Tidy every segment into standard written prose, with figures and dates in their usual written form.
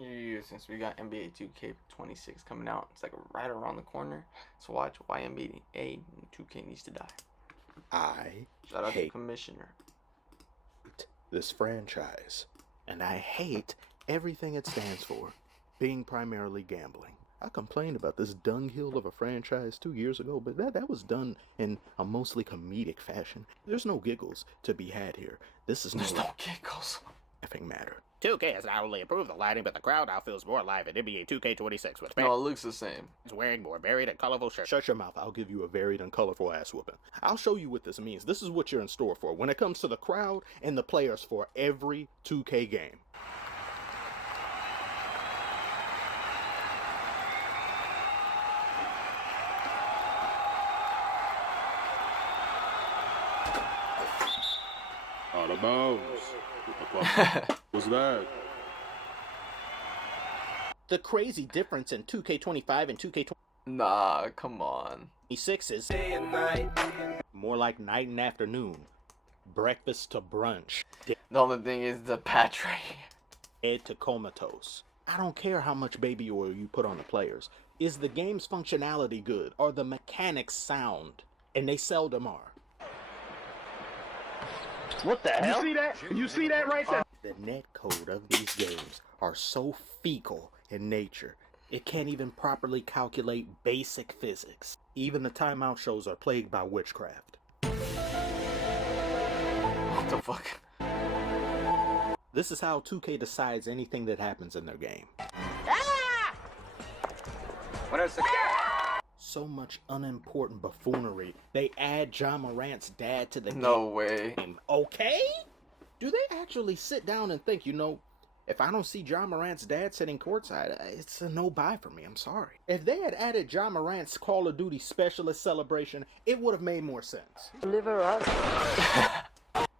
Yeah, since we got NBA 2k26 coming out, it's like right around the corner. So watch why NBA 2K needs to die. I Shout out to hate Commissioner. this franchise, and I hate everything it stands for, being primarily gambling. I complained about this dunghill of a franchise 2 years ago, but that was done in a mostly comedic fashion. There's no giggles to be had here. There's no giggles. Effing matter. 2K has not only improved the lighting, but the crowd now feels more alive in NBA 2k26, with No, it looks the same. fans wearing more varied and colorful shirts. Shut your mouth. I'll give you a varied and colorful ass whooping. I'll show you what this means. This is what you're in store for when it comes to the crowd and the players for every 2K game. Out of bounds. What the fuck? What's that? The crazy difference in 2K25 and 2K26 Nah, come on. is more like night and afternoon, breakfast to brunch, The only thing is the patch right here. dead to comatose. I don't care how much baby oil you put on the players. Is the game's functionality good? Are the mechanics sound? And they seldom are. What the hell? You see that? You see that right there? The net code of these games are so fecal in nature, it can't even properly calculate basic physics. Even the timeout shows are plagued by witchcraft. What the fuck? This is how 2K decides anything that happens in their game. What else? So much unimportant buffoonery. They add John Morant's dad to the No way. game. Okay? Do they actually sit down and think, if I don't see John Morant's dad sitting courtside, it's a no-buy for me. I'm sorry. If they had added John Morant's Call of Duty Specialist celebration, it would have made more sense. Deliver us.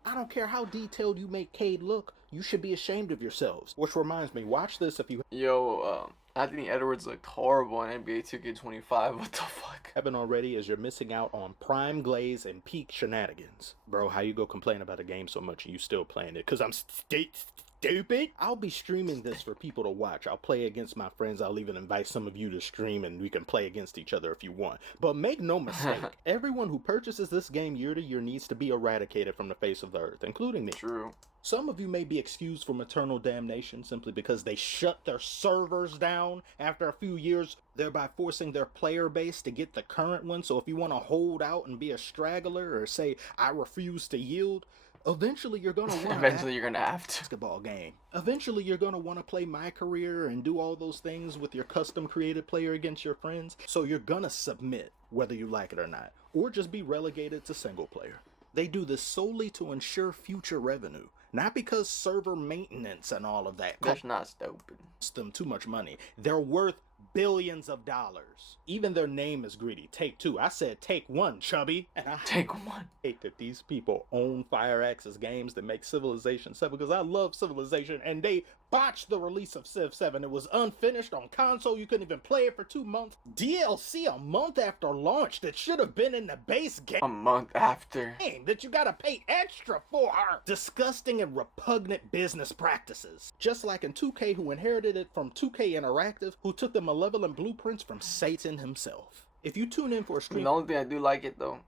I don't care how detailed you make Cade look. You should be ashamed of yourselves. Which reminds me, watch this if you Yo, Anthony Edwards looked horrible in NBA 2K25. What the fuck? haven't already, as you're missing out on prime glaze and peak shenanigans. Bro, how you go complain about a game so much and you still playing it? Because I'm stupid? I'll be streaming this for people to watch. I'll play against my friends. I'll even invite some of you to stream and we can play against each other if you want. But make no mistake, everyone who purchases this game year to year needs to be eradicated from the face of the earth, including me. True. Some of you may be excused from eternal damnation simply because they shut their servers down after a few years, thereby forcing their player base to get the current one. So if you want to hold out and be a straggler or say, I refuse to yield, eventually you're going to want Eventually you're gonna have to. basketball game. Eventually you're going to want to play My Career and do all those things with your custom created player against your friends. So you're going to submit whether you like it or not, or just be relegated to single player. They do this solely to ensure future revenue. Not because server maintenance and all of that That's not stupid. costs them too much money. They're worth billions of dollars. Even their name is greedy. Take two. I said take one, chubby. And I Take one. hate that these people own FireAxis games that make Civilization 7 because I love Civilization and they botched the release of Civ 7. It was unfinished on console. You couldn't even play it for 2 months. DLC a month after launch that should have been in the base game. A month after. That you gotta pay extra for. Disgusting and repugnant business practices. Just like in 2K, who inherited it from 2K Interactive, who took the malevolent blueprints from Satan himself. If you tune in for a stream The only thing I do like it though,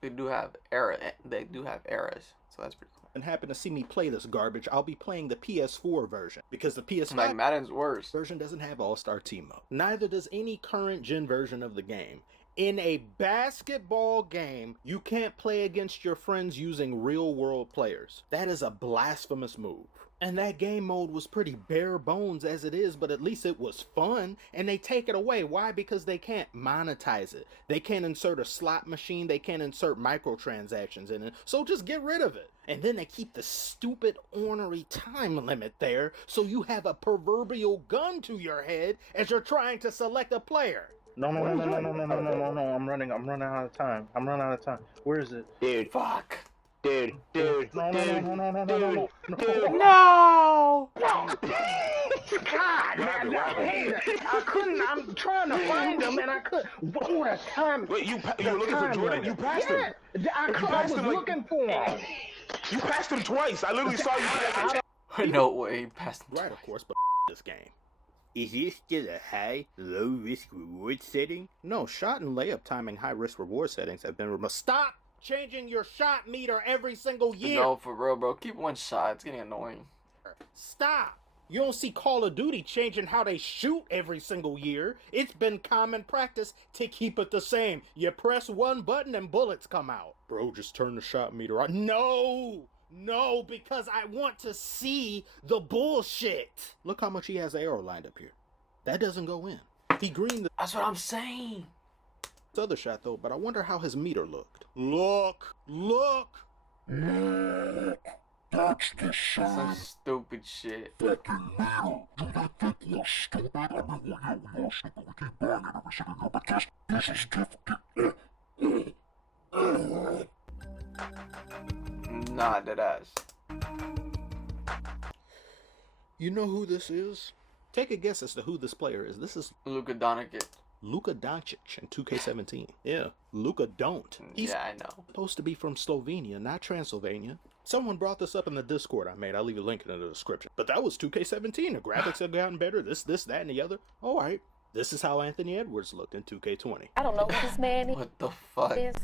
they do have errors, so that's pretty cool. and happen to see me play this garbage, I'll be playing the PS4 version because the PS5 Like Madden's worse. version doesn't have All-Star Team Mode. Neither does any current gen version of the game. In a basketball game, you can't play against your friends using real-world players. That is a blasphemous move. And that game mode was pretty bare bones as it is, but at least it was fun. And they take it away. Why? Because they can't monetize it. They can't insert a slot machine. They can't insert microtransactions in it. So just get rid of it. And then they keep the stupid ornery time limit there, so you have a proverbial gun to your head as you're trying to select a player. No, I'm running out of time. Where is it? Dude, Fuck. dude. No. No! God, man, I couldn't. I'm trying to find them, and I couldn't. Oh, that time. Wait, you were looking for Jordan? You passed him. I was looking for him. You passed him twice. I literally saw you pass him. No way, he passed. Right, of course, but this game. Is this still a high, low risk reward setting? No, shot and layup timing high risk reward settings have been removed. Stop changing your shot meter every single year. No, for real, bro. Keep one shot. It's getting annoying. Stop. You don't see Call of Duty changing how they shoot every single year. It's been common practice to keep it the same. You press one button and bullets come out. Bro, just turn the shot meter on. No, because I want to see the bullshit. Look how much he has arrow lined up here. That doesn't go in. He greened That's what I'm saying. the other shot though, but I wonder how his meter looked. Look. That's the shot. Some stupid shit. Fucking meal. Do they think we're stupid? I mean, well, yeah, we are stupid. We keep buying it every single year, but this is different. Nah, dead ass. You know who this is? Take a guess as to who this player is. This is Luka Doncic. Luka Doncic in 2K17. Yeah, Luka don't. He's Yeah, I know. supposed to be from Slovenia, not Transylvania. Someone brought this up in the Discord I made. I'll leave a link in the description. But that was 2K17. The graphics have gotten better. This, that, and the other. All right. This is how Anthony Edwards looked in 2K20. I don't know who this man What the fuck? is.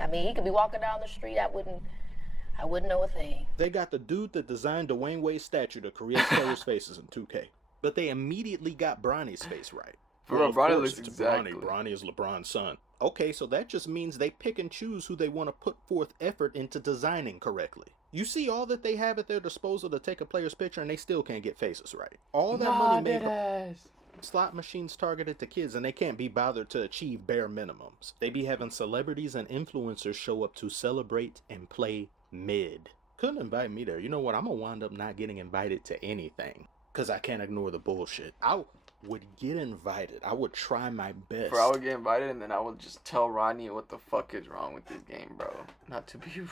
I mean, he could be walking down the street. I wouldn't know a thing. They got the dude that designed Dwayne Wade's statue to create players' faces in 2K. But they immediately got Bronny's face right. For real, of Bronny course looks it's exactly. Bronny is LeBron's son. Okay, so that just means they pick and choose who they want to put forth effort into designing correctly. You see all that they have at their disposal to take a player's picture and they still can't get faces right. All that money made dead ass. slot machines targeted to kids and they can't be bothered to achieve bare minimums. They be having celebrities and influencers show up to celebrate and play mid. Couldn't invite me there. You know what? I'm gonna wind up not getting invited to anything because I can't ignore the bullshit. I would get invited. I would try my best. Bro, I would get invited and then I would just tell Rodney what the fuck is wrong with this game, bro. Not to be rude.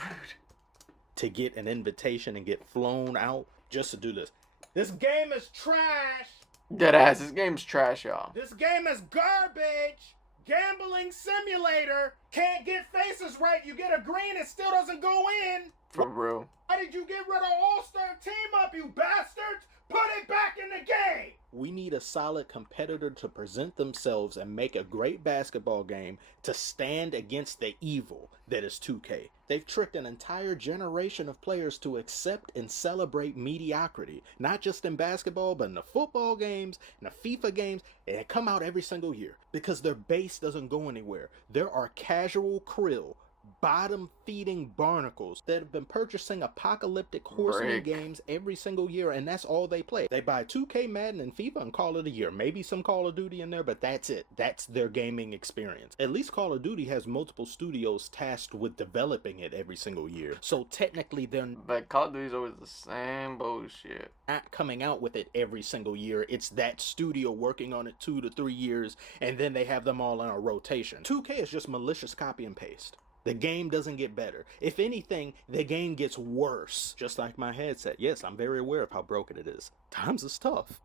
To get an invitation and get flown out just to do this. This game is trash. Dead ass. This game's trash, y'all. This game is garbage. Gambling simulator. Can't get faces right. You get a green, it still doesn't go in. For real. Why did you get rid of All-Star Team Up, you bastards? Put it back in the game! We need a solid competitor to present themselves and make a great basketball game to stand against the evil that is 2K. They've tricked an entire generation of players to accept and celebrate mediocrity, not just in basketball, but in the football games, in the FIFA games, and they come out every single year because their base doesn't go anywhere. There are casual krill, bottom-feeding barnacles that have been purchasing apocalyptic horseman games every single year, and that's all they play. They buy 2K, Madden, and FIFA and call it a year. Maybe some Call of Duty in there, but that's it. That's their gaming experience. At least Call of Duty has multiple studios tasked with developing it every single year. So technically, they're But Call of Duty's always the same bullshit. not coming out with it every single year. It's that studio working on it 2 to 3 years, and then they have them all in a rotation. 2K is just malicious copy and paste. The game doesn't get better. If anything, the game gets worse. Just like my headset. Yes, I'm very aware of how broken it is. Times is tough.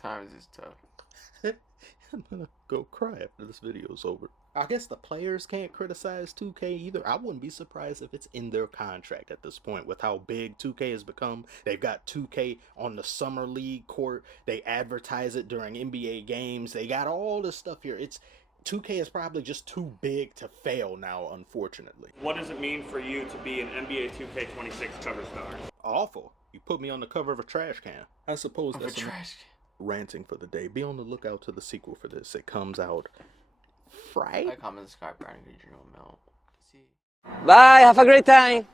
Times is tough. I'm gonna go cry after this video's over. I guess the players can't criticize 2K either. I wouldn't be surprised if it's in their contract at this point with how big 2K has become. They've got 2K on the Summer League court. They advertise it during NBA games. They got all this stuff here. 2K is probably just too big to fail now, unfortunately. What does it mean for you to be an NBA 2k26 cover star? Awful. You put me on the cover of a trash can. I suppose Of a that's trash. ranting for the day. Be on the lookout to the sequel for this. It comes out Friday. Like, comment, subscribe, Brandon, your melt. See. Bye, have a great time.